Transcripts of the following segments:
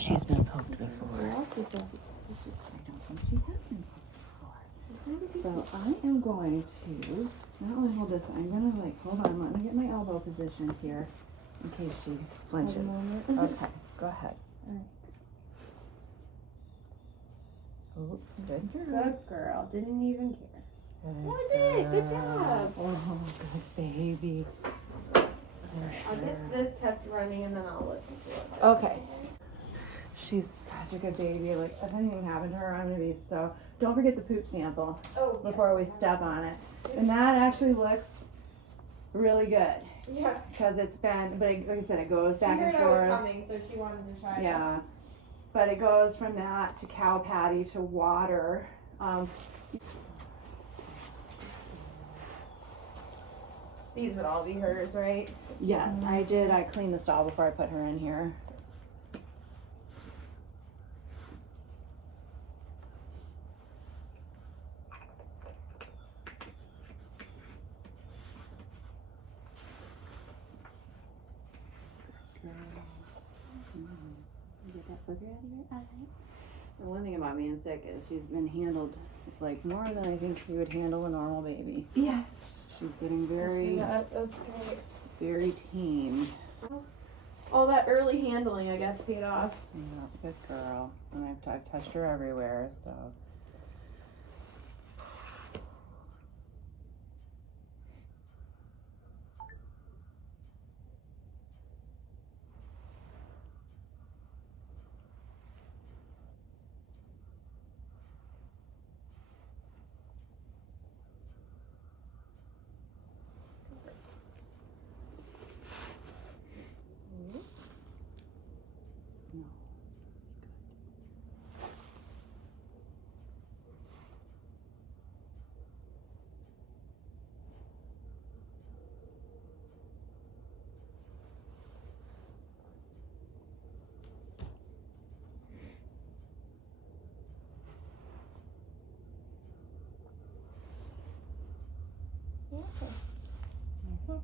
if she's been poked before. I don't think she has been poked before. So I am going to not only hold this, but I'm gonna like hold on. Let me get my elbow positioned here in case she flinches. Okay, go ahead. All right. Oh, good girl. Good girl. Didn't even care. Good did. Good job. Oh, good baby. I'll get this test running and then I'll look and see what Okay. She's such a good baby. Like, if anything happened to her, I'm gonna be so. Don't forget the poop sample before we step on it. And that actually looks really good. Yeah. Because it's been, but like I said, it goes back and She heard forth. I was coming, so she wanted to try it. Yeah. But it goes from that to cow patty to water. These would all be hers, right? Yes, I did. I cleaned the stall before I put her in here. Get that booger out of your eye. The one thing about being sick is she's been handled like more than I think you would handle a normal baby. Yes. She's getting very, That's great. very tame. All that early handling, I guess, paid off. Yeah, good girl. And I've touched her everywhere, so.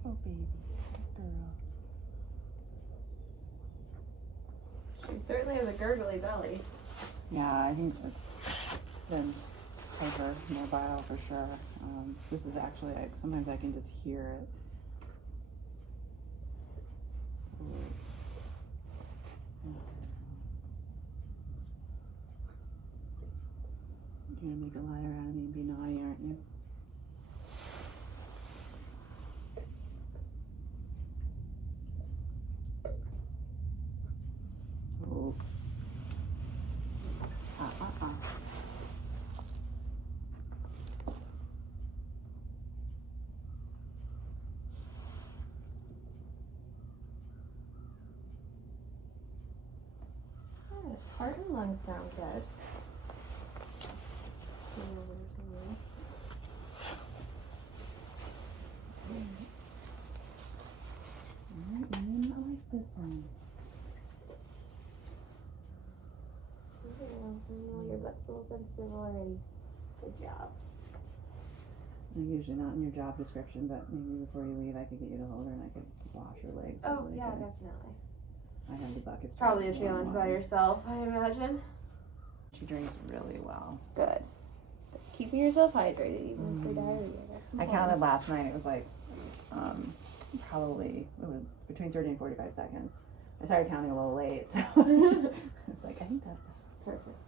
Oh, baby. Good girl. She certainly has a gurgly belly. Yeah, I think that's been hyper mobile for sure. This is actually, sometimes I can just hear it. You're gonna make a liar out of me and be naughty, aren't you? Oh. Heart and lungs sound good. Alright, I like this one. Your butt's a little sensitive already. Good job. Usually not in your job description, but maybe before you leave I could get you to hold her and I could wash her legs. Oh, really yeah, good. definitely. I have the buckets. Probably a full of warm challenge by water. yourself, I imagine. She drinks really well. Good. Keeping yourself hydrated even for diarrhea. I counted last night. It was like probably it was between 30 and 45 seconds. I started counting a little late, so it's like I think that's Perfect.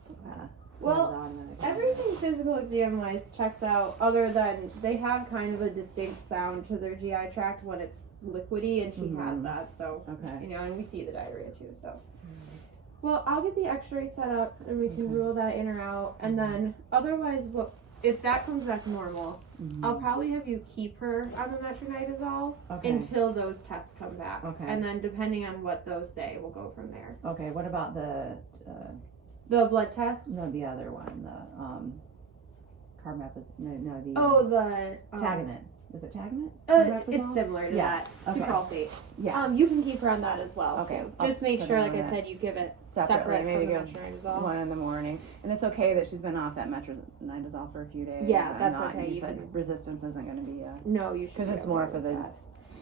Well, Everything physical exam wise checks out, other than they have kind of a distinct sound to their GI tract when it's liquidy, and she has that. So okay. you know, and we see the diarrhea too. So. Well, I'll get the X-ray set up, and we can rule that in or out. And then, otherwise, if that comes back normal, I'll probably have you keep her on the metronidazole until those tests come back. Okay. And then, depending on what those say, we'll go from there. Okay. What about the blood test? No, the other one. The the the Tagamet. Is it Tagamet? It's similar to that. Okay. Sucralfate. Yeah. You can keep her on that as well. Okay. Too. Just make sure, like I said, you give it separate Maybe from the give metronidazole. one in the morning. And it's okay that she's been off that metronidazole for a few days. Yeah, that's okay. You said resistance isn't going to be a... No, you should. Because it's more for the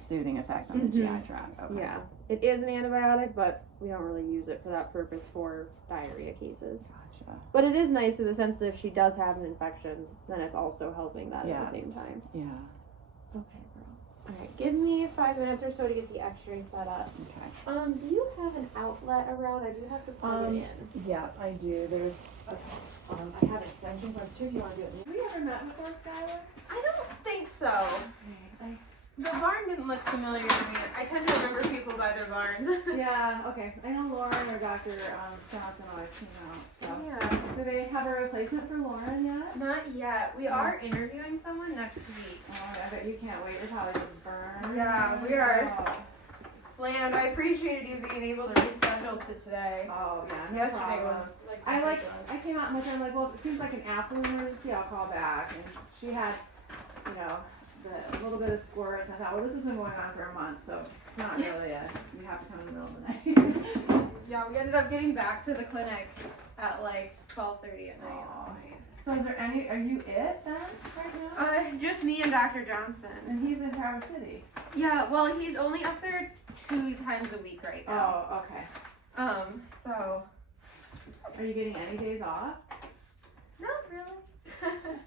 soothing effect on the GI tract. Okay. Yeah, it is an antibiotic, but we don't really use it for that purpose for diarrhea cases. Gotcha. But it is nice in the sense that if she does have an infection, then it's also helping that at the same time. Yeah. Okay, girl. Alright, give me 5 minutes or so to get the x-ray set up. Okay. Do you have an outlet around? I do have to plug it in. Yeah, I do. There's, I have extension cords too if you want to do it. Have we ever met before, Skyler? I don't think so. Okay. The barn didn't look familiar to me. I tend to remember people by their barns. Yeah, okay. I know Lauren or Dr. Johnson always came out, so. Yeah. Do they have a replacement for Lauren yet? Not yet. We are interviewing someone next week. Oh, I bet you can't wait. It's probably just burn. Yeah, we are slammed. I appreciated you being able to reschedule to today. Oh, yeah. No Yesterday problem. was I came out and looked at her, like, well, if it seems like an absolute emergency, I'll call back. And she had, you know, a little bit of squirts. I thought, well, this has been going on for a month, so it's not really you have to come in the middle of the night. Yeah, we ended up getting back to the clinic at like 12:30 at night last night. So is there are you it then, right now? Just me and Dr. Johnson. And he's in Traverse City. Yeah, well, he's only up there 2 times a week right now. Oh, okay. So. Are you getting any days off? Not really.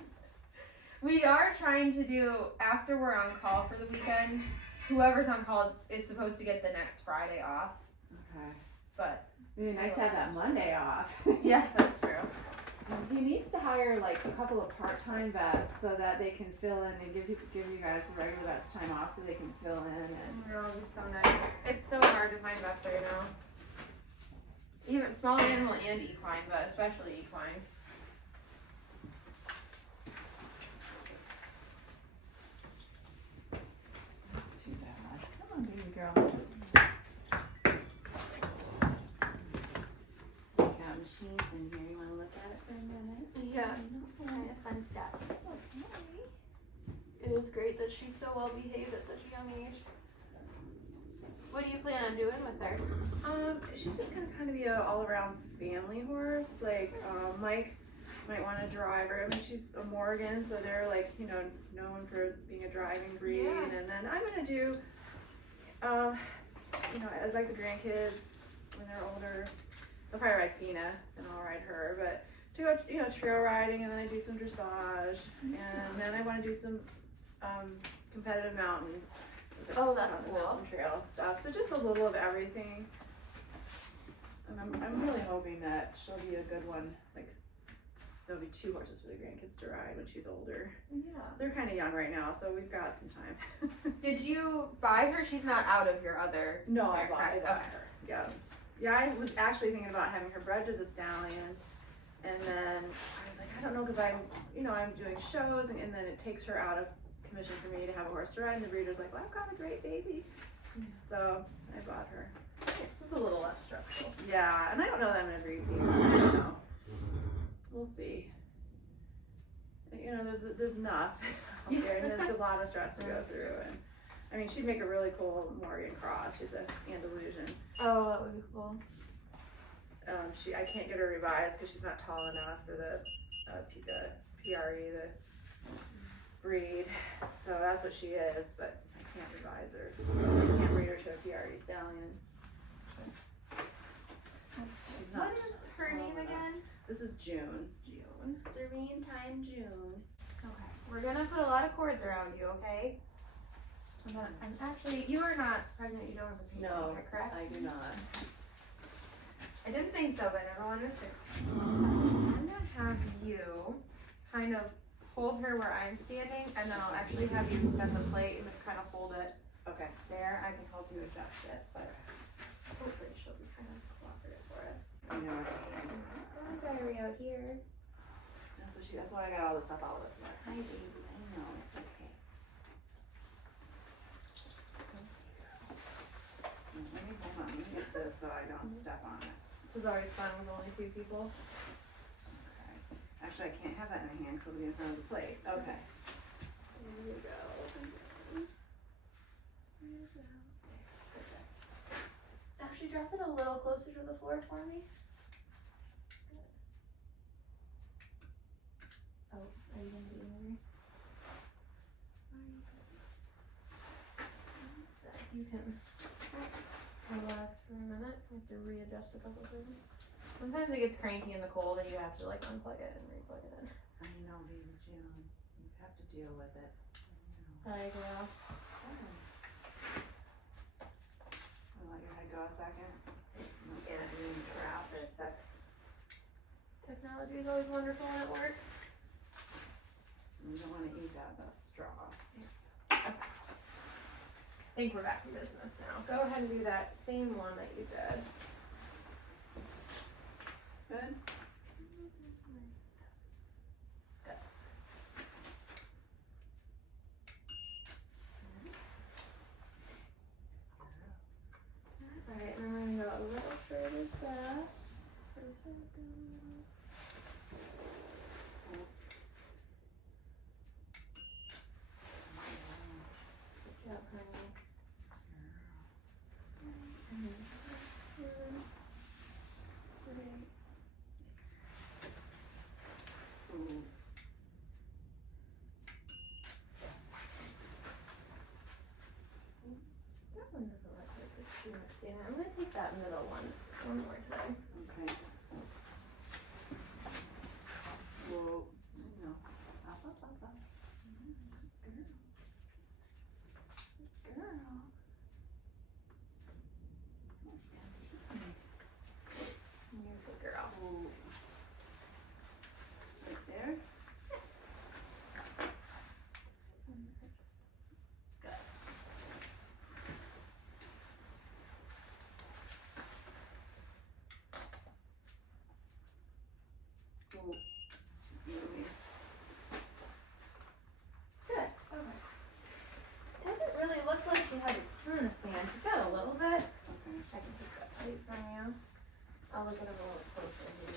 We are trying to do, after we're on call for the weekend, whoever's on call is supposed to get the next Friday off. Okay. But. It'd be nice to have that Monday off. Yeah, that's true. He needs to hire like a couple of part-time vets so that they can fill in and give you guys the regular vets time off so they can fill in and. Oh, it's so nice. It's so hard to find vets right now. Even small animal and equine, but especially equine. That's too bad. Come on, baby girl. Got machines in here. You want to look at it for a minute? Yeah. Kind of fun stuff. It is great that she's so well behaved at such a young age. What do you plan on doing with her? She's just gonna kind of be an all-around family horse. Like, Mike might want to drive her. I mean, she's a Morgan, so they're like, you know, known for being a driving breed. Yeah. And then I'm gonna do, you know, as like the grandkids when they're older, they'll probably ride Fina, and I'll ride her. But to go, you know, trail riding, and then I do some dressage, and then I want to do some competitive mountain. Oh, that's cool. Mountain trail stuff. So just a little of everything. And I'm really hoping that she'll be a good one. Like, there'll be 2 horses for the grandkids to ride when she's older. Yeah. They're kind of young right now, so we've got some time. Did you buy her? She's not out of your other. No, I bought Okay. her. Yeah. Yeah, I was actually thinking about having her bred to the stallion. And then I was like, I don't know, because I'm doing shows, and then it takes her out of commission for me to have a horse to ride. And the breeder's like, well, I've got a great baby. So I bought her. Yes, it's a little less stressful. Yeah, and I don't know that I'm gonna breed either. I don't know. We'll see. You know, there's enough out there, and there's a lot of stress to go through. And I mean, she'd make a really cool Morgan cross. She's an Andalusian. Oh, that would be cool. I can't get her revised because she's not tall enough for the PRE, the breed. So that's what she is, but I can't revise her. I can't breed her to a PRE stallion. She's not What is her name again? This is June. June. Serene time June. Okay. We're gonna put a lot of cords around you, okay? I'm actually, you are not pregnant, you don't have a pacemaker, correct? I do not. I didn't think so, but everyone is sick. I'm gonna have you kind of hold her where I'm standing, and then I'll actually have you send the plate and just kind of hold it Okay. there. I can help you adjust it, but hopefully she'll be kind of cooperative for us. I know. Diarrhea out here. That's why I got all this stuff all over there. Hi, baby. I know, it's okay. Let me get this so I don't step on it. This is always fun with only 2 people. Okay. Actually, I can't have that in my hand, so it'll be in front of the plate. Okay. There we go. Actually, drop it a little closer to the floor for me. Oh, are you gonna do it over? You can relax for a minute. I have to readjust a couple things. Sometimes it gets cranky in the cold and you have to like unplug it and replug it in. I know, baby June. You have to deal with it. Alright, yeah. I'll let your head go a second. Yeah, crap for a sec. Technology is always wonderful when it works. You don't want to eat that straw. I think we're back in business now. Go ahead and do that same one that you did. Good? Good. Alright, and I'm gonna go a little further back. Good job, honey. Ooh. That one doesn't look like there's too much sand. I'm gonna take that middle one more today. Okay. Whoa. No. Up, up, up, up. Girl. Girl. You're a good girl. Ooh. Right there? Good. Ooh. She's moving. Good. Okay. Doesn't really look like she has a ton of sand. She's got a little bit. Okay. I can take that plate from you. I'll look at it a little closer here.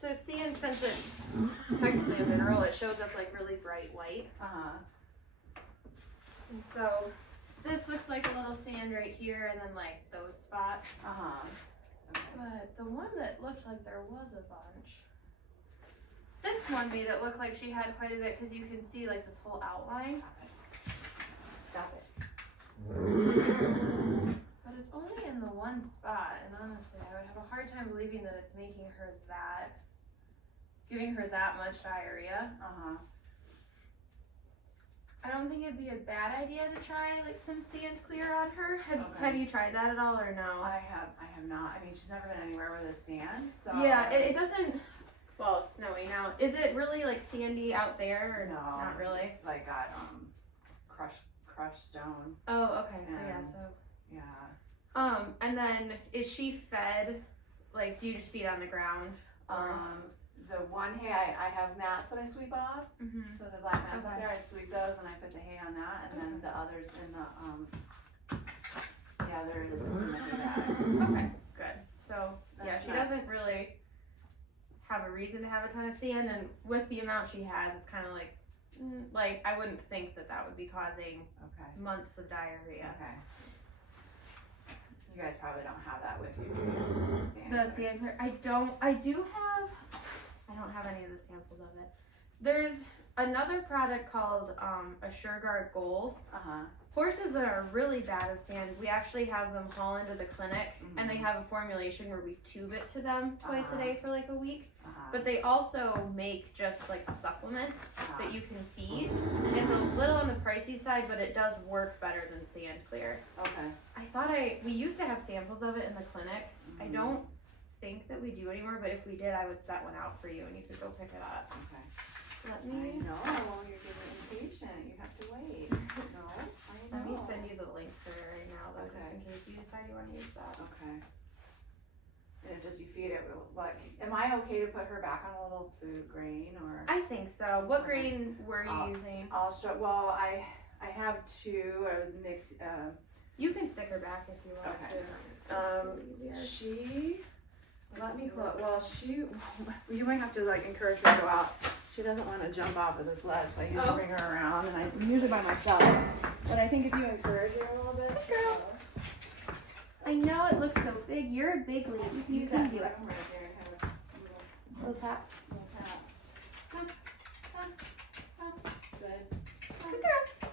So sand, since it's technically a mineral, it shows up like really bright white. And so this looks like a little sand right here and then like those spots. Okay. But the one that looked like there was a bunch, this one made it look like she had quite a bit because you can see like this whole outline. Stop it. But it's only in the one spot, and honestly, I would have a hard time believing that it's making her that, giving her that much diarrhea. I don't think it'd be a bad idea to try like some sand clear on her. Have you tried that at all or no? I have not. I mean, she's never been anywhere where there's sand, so. Yeah, it doesn't, well, it's snowy now. Is it really like sandy out there or No. not really? It's like got, crushed stone. Oh, okay, so Yeah. and then is she fed, like, do you just feed on the ground? The one hay, I have mats that I sweep off. Mm-hmm. So the black mats Okay. up there, I sweep those and I put the hay on that, and then the others in the, there it is in the hay bag. Okay, good. So, yeah, That's she nice. doesn't really have a reason to have a ton of sand, and with the amount she has, it's kind of like I wouldn't think that that would be causing Okay. months of diarrhea. Okay. You guys probably don't have that with you. The sand clear, I don't have any of the samples of it. There's another product called AssureGuard Gold. Horses that are really bad of sand, we actually have them haul into the clinic, and they have a formulation where we tube it to them twice a day for like a week. But they also make just like a supplement that you can feed. It's a little on the pricey side, but it does work better than Sand Clear. Okay. I thought we used to have samples of it in the clinic. I don't think that we do anymore, but if we did, I would set one out for you and you could go pick it up. Okay. Let I me know, you're getting impatient. You have to wait. No, I know. Let me send you the link for it right now, though, Okay. just in case you decide you want to use that. Okay. And just you feed it, like, am I okay to put her back on a little food grain or? I think so. What Okay. grain were you using? I'll show, well, I have two, I was mixed, You can stick her back if you want Okay. to. It's a little easier. she, let me close, well, you might have to like encourage her to go out. She doesn't want to jump off of this ledge, so I usually bring her around, and I'm usually by myself. But I think if you encourage her a little bit, Good girl. I know it looks so big. You're a big lady. You can do it. Right there, kind of Little tap. little tap. Come, come, come. Good. Good girl.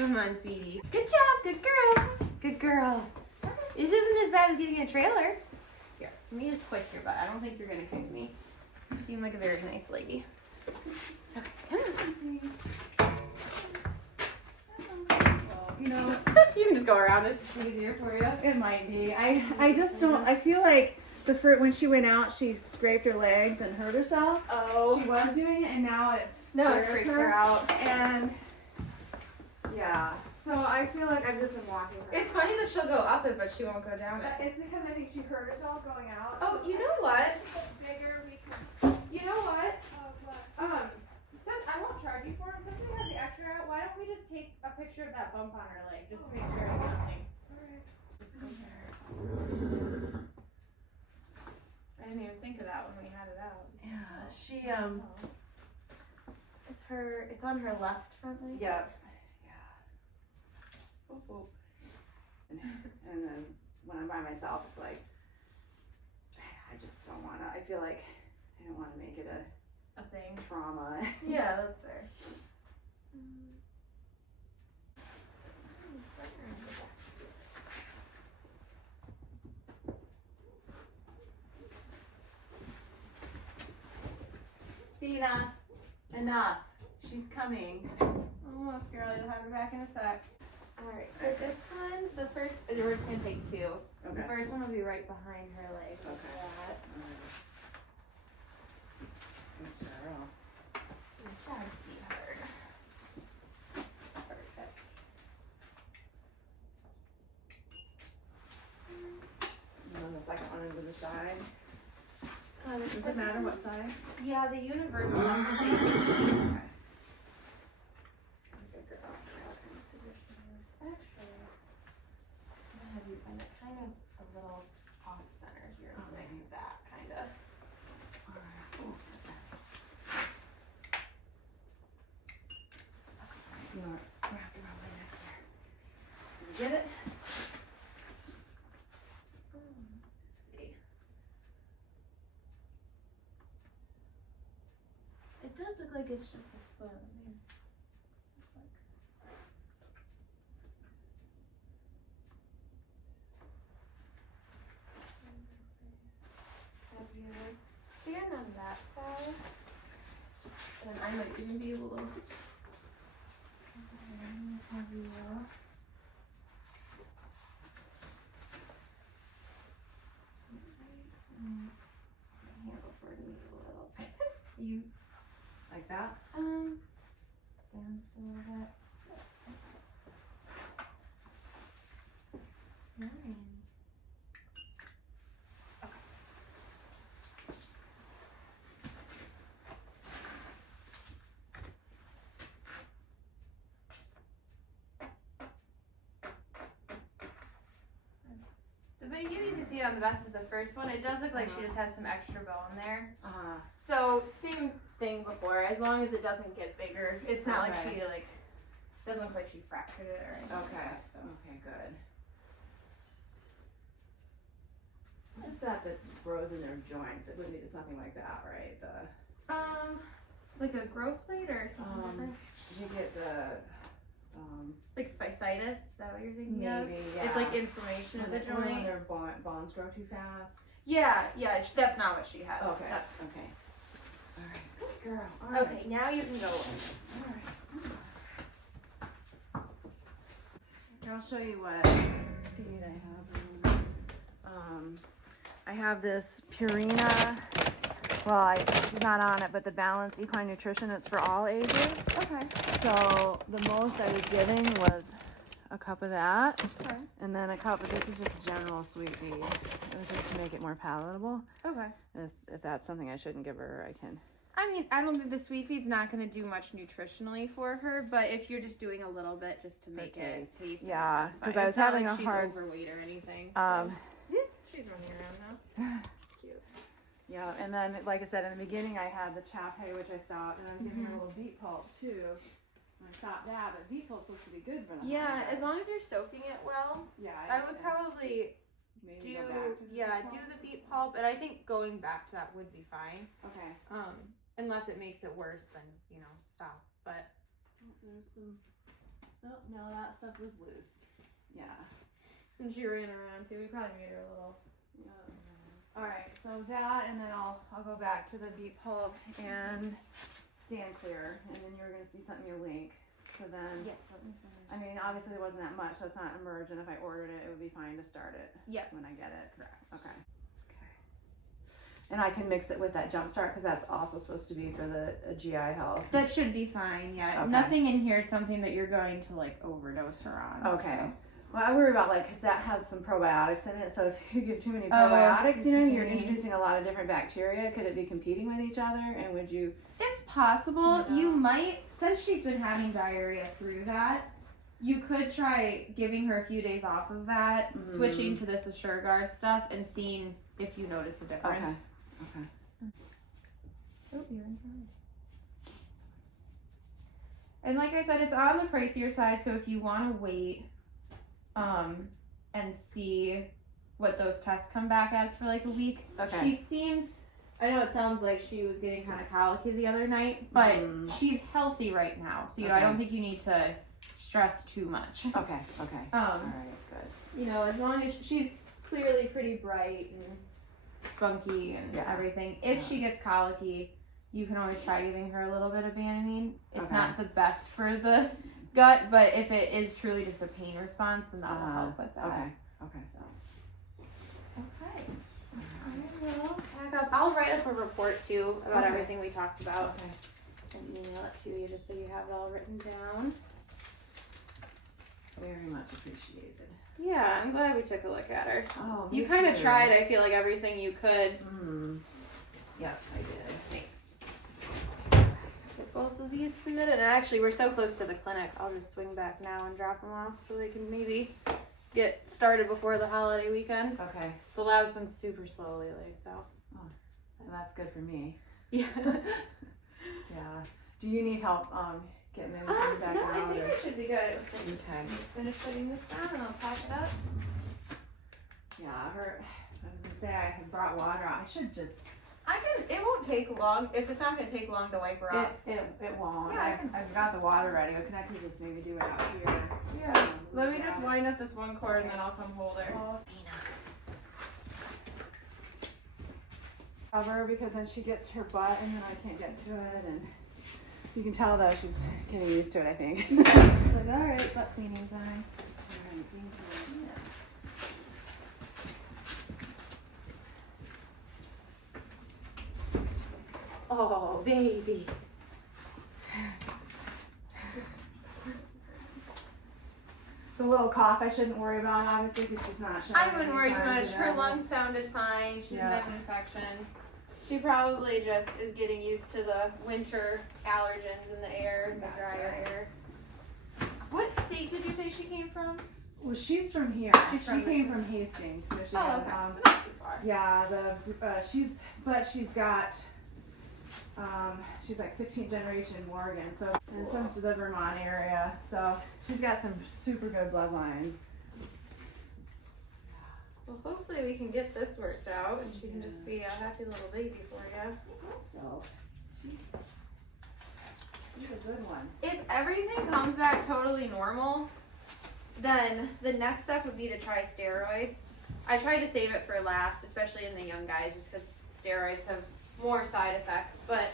Come on, sweetie. Good job, good girl. Good girl. This isn't as bad as getting a trailer. Here, let me just push your butt. I don't think you're gonna kick me. You seem like a very nice lady. Okay, come on, sweetie. You know, You can just go around it. It's easier for you. it might be. I just don't. I feel like the fruit when she went out, she scraped her legs and hurt herself. Oh. She was doing it, and now it No, it scares freaks her out. And yeah, so I feel like I've just been walking her. It's funny that she'll go up it, but she won't go down it. It's because I think she hurt herself going out. Oh, you know what? Bigger we can. You know what? What? Since I won't charge you for them, since we have the extra out, why don't we just take a picture of that bump on her leg just to make sure it's nothing? Alright. Just compare. I didn't even think of that when we had it out. Yeah, she It's on her left front leg. Yep. Yeah. Boop, boop. And then when I'm by myself, it's like I just don't want to. I feel like I don't want to make it a Thing. trauma. Yeah, that's fair. Tina, enough. She's coming. Almost, girl. You'll have her back in a sec. Alright, for this one, the first, we're just gonna take two. Okay. The first one will be right behind her leg. Okay. Like that. Good girl. Good job, sweetheart. Perfect. And then the second one into the side. Does Does it matter what side? Yeah, the universal has the basic key. Okay. Good girl. Actually, I'm gonna have you find it kind of a little off center here, so maybe that kind of. You are wrapped around my neck there. Did you get it? Let's see. It does look like it's just a spoon. Have you stand on that side? And I might even be able to. Have you handle for me a little. You Like that? down just a little bit. Nine. The video you can see it on the best is the first one. It does look like she just has some extra bone there. So same thing before. As long as it doesn't get bigger, it's not like she doesn't look like she fractured it or anything. Okay. Like that, so. Okay, good. What is that grows in their joints? It wouldn't be something like that, right? Like a growth plate or something different? You get the Like fasciitis, is that what you're thinking of? maybe, yeah. It's like inflammation of the When joint. their bonds grow too fast. Yeah, that's not what she has. Okay. That's, Okay. All right. Good girl. All right. okay, now you can go in. All right. Here, I'll show you what feed I have. I have this Purina. Well, she's not on it, but the Balanced Equine Nutrition. It's for all ages. Okay. So the most I was giving was a cup of that, Okay. and then a cup of this is just general sweet feed. It was just to make it more palatable. Okay. If that's something I shouldn't give her, I can. I mean, I don't think the sweet feed's not going to do much nutritionally for her, but if you're just doing a little bit just to make it taste, yeah, that's because fine. I was It's not having like a she's hard. overweight or anything. She's running around now. Cute. Yeah, and then like I said in the beginning, I had the chaff hay, which I stopped, and I'm giving her a little beet pulp too. And I stopped that, but beet pulp's supposed to be good for them. Yeah, as long as you're soaking it well, Yeah, I would probably maybe do go back to the beet pulp. do the beet pulp, and I think going back to that would be fine. Okay. Unless it makes it worse, then stop. But There's some Oh, no, that stuff was loose. Yeah. And she ran around too. We probably made her a little. Alright, so that, and then I'll go back to the beep hole and stand clear, and then you're gonna see something in your link. So then, Yes, let me finish. I mean, obviously there wasn't that much, so it's not emergent. If I ordered it, it would be fine to start it. Yep. When I get it. Correct. Okay. Okay. And I can mix it with that jump start because that's also supposed to be for the GI health. That should be fine, yeah. Okay. Nothing in here is something that you're going to like overdose her on. Okay. So. Well, I worry about because that has some probiotics in it. So if you give too many probiotics, you're introducing a lot of different bacteria. Could it be competing with each other? And would you? It's possible. Yeah. You might, since she's been having diarrhea through that, you could try giving her a few days off of that, switching to this AssureGuard stuff, and seeing if you notice a difference. Okay. Oh, you're in charge. And like I said, it's on the pricier side, so if you want to wait and see what those tests come back as for like a week. Okay. She seems, I know it sounds like she was getting kind of colicky the other night, but she's healthy right now. So, I don't think you need to stress too much. Okay. All right, good. As long as she's clearly pretty bright and spunky and everything. If she gets colicky, you can always try giving her a little bit of Banamine. It's not the best for the gut, but if it is truly just a pain response, then that will help with that. Okay. Okay. I will pack up. I'll write up a report too about everything we talked about. And email it to you just so you have it all written down. Very much appreciated. Yeah, I'm glad we took a look at her. Oh, you kind of tried, I feel like, everything you could. Yep, I did. Thanks. Get both of these submitted. And actually, we're so close to the clinic, I'll just swing back now and drop them off so they can maybe get started before the holiday weekend. Okay. The lab's been super slow lately, so. Oh, well, that's good for me. Yeah. Yeah. Do you need help getting everything back out? I think it should be good. Okay. Just finish putting this down and I'll pack it up. Yeah, I was gonna say I had brought water out. I should just. It won't take long. If it's not gonna take long to wipe her off. It won't. Yeah, I've got the water ready. Can I just maybe do it out here? Yeah. Let me just wind up this one cord and then I'll come hold her. Cover because then she gets her butt and then I can't get to it, and you can tell though she's getting used to it, I think. It's like, alright, butt cleaning time. Alright, thank you. Oh, baby. The little cough I shouldn't worry about, obviously, because she's not showing. I wouldn't worry too much. Her lungs sounded fine. She didn't have an infection. She probably just is getting used to the winter allergens in the air, the drier air. What state did you say she came from? Well, she's from here. She came from Hastings, Michigan. Oh, okay. So not too far. Yeah, she's got she's like 15th generation Morgan, so and some to the Vermont area. So she's got some super good bloodlines. Well, hopefully we can get this worked out and she can just be a happy little baby for you. I hope so. She's a good one. If everything comes back totally normal, then the next step would be to try steroids. I try to save it for last, especially in the young guys, just because steroids have more side effects. But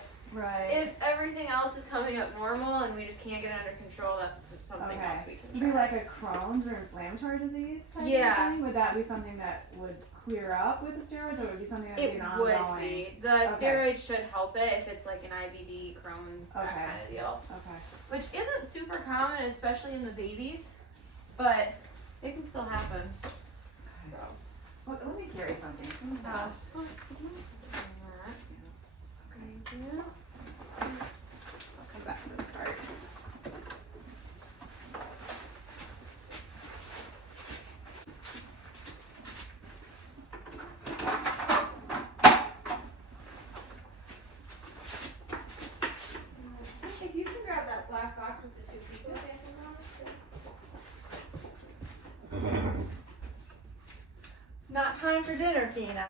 if everything else is coming up normal and we just can't get it under control, that's something else we can try. Would be like a Crohn's or inflammatory disease type of thing? Would that be something that would clear up with the steroids, or would it be something that would be an ongoing? It would be. The steroids should help it if it's like an IBD, Crohn's, that kind of deal. Okay. Which isn't super common, especially in the babies, but it can still happen. Okay. So. Well, let me carry something. Oh my gosh. Thank you. I'll come back to the cart. If you can grab that black box with the 2 people dancing on it. It's not time for dinner, Fina.